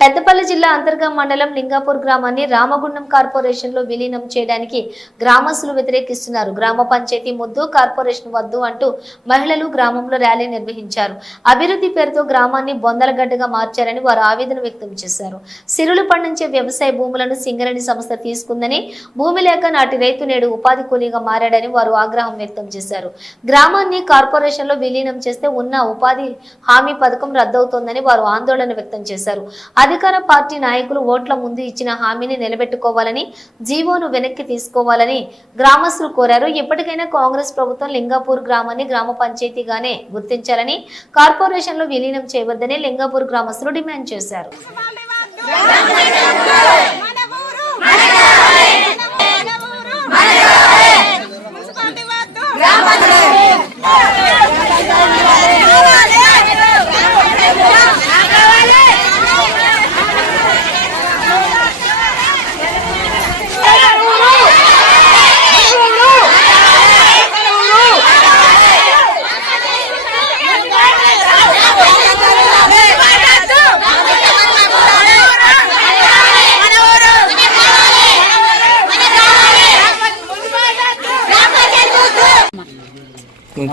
పెద్దపల్లి జిల్లా అంతర్గా మండలం లింగాపూర్ గ్రామాన్ని రామగుండం కార్పొరేషన్లో విలీనం చేయడానికి గ్రామస్తులు వ్యతిరేకిస్తున్నారు. గ్రామ పంచాయతీ ముద్దు కార్పొరేషన్ వద్దు అంటూ మహిళలు గ్రామంలో ర్యాలీ నిర్వహించారు. అభివృద్ధి పేరుతో గ్రామాన్ని బొందలగడ్డగా మార్చారని వారు ఆవేదన వ్యక్తం చేశారు. సిరులు పండించే వ్యవసాయ భూములను సింగరేణి సంస్థ తీసుకుందని భూమి లేక నాటి రైతు నేడు ఉపాధి కూలీగా మారాడని వారు ఆగ్రహం వ్యక్తం చేశారు. గ్రామాన్ని కార్పొరేషన్లో విలీనం చేస్తే ఉన్న ఉపాధి హామీ పథకం రద్దవుతోందని వారు ఆందోళన వ్యక్తం చేశారు. అధికార పార్టీ నాయకులు ఓట్ల ముందు ఇచ్చిన హామీని నిలబెట్టుకోవాలని జీవోను వెనక్కి తీసుకోవాలని గ్రామస్తులు కోరారు. ఇప్పటికైనా కాంగ్రెస్ ప్రభుత్వం లింగాపూర్ గ్రామాన్ని గ్రామ పంచాయతీగానే గుర్తించాలని కార్పొరేషన్లో విలీనం చేయవద్దని లింగాపూర్ గ్రామస్తులు డిమాండ్ చేశారు. మన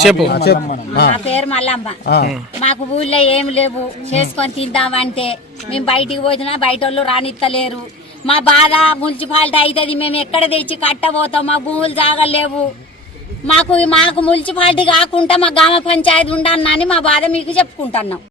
చెప్పు. నా పేరు మల్లమ్మ. మాకు ఊళ్ళో ఏమి లేవు. చేసుకొని తిందామంటే మేము బయటికి పోతున్నా బయట వాళ్ళు రానిత్తలేరు. మా బాధ మున్సిపాలిటీ అవుతుంది మేము ఎక్కడ తెచ్చి కట్టబోతాం? మా భూములు జాగలేవు. మాకు మాకు మున్సిపాలిటీ కాకుండా మా గ్రామ పంచాయతీ ఉండన్నా అని మా బాధ మీకు చెప్పుకుంటున్నాం.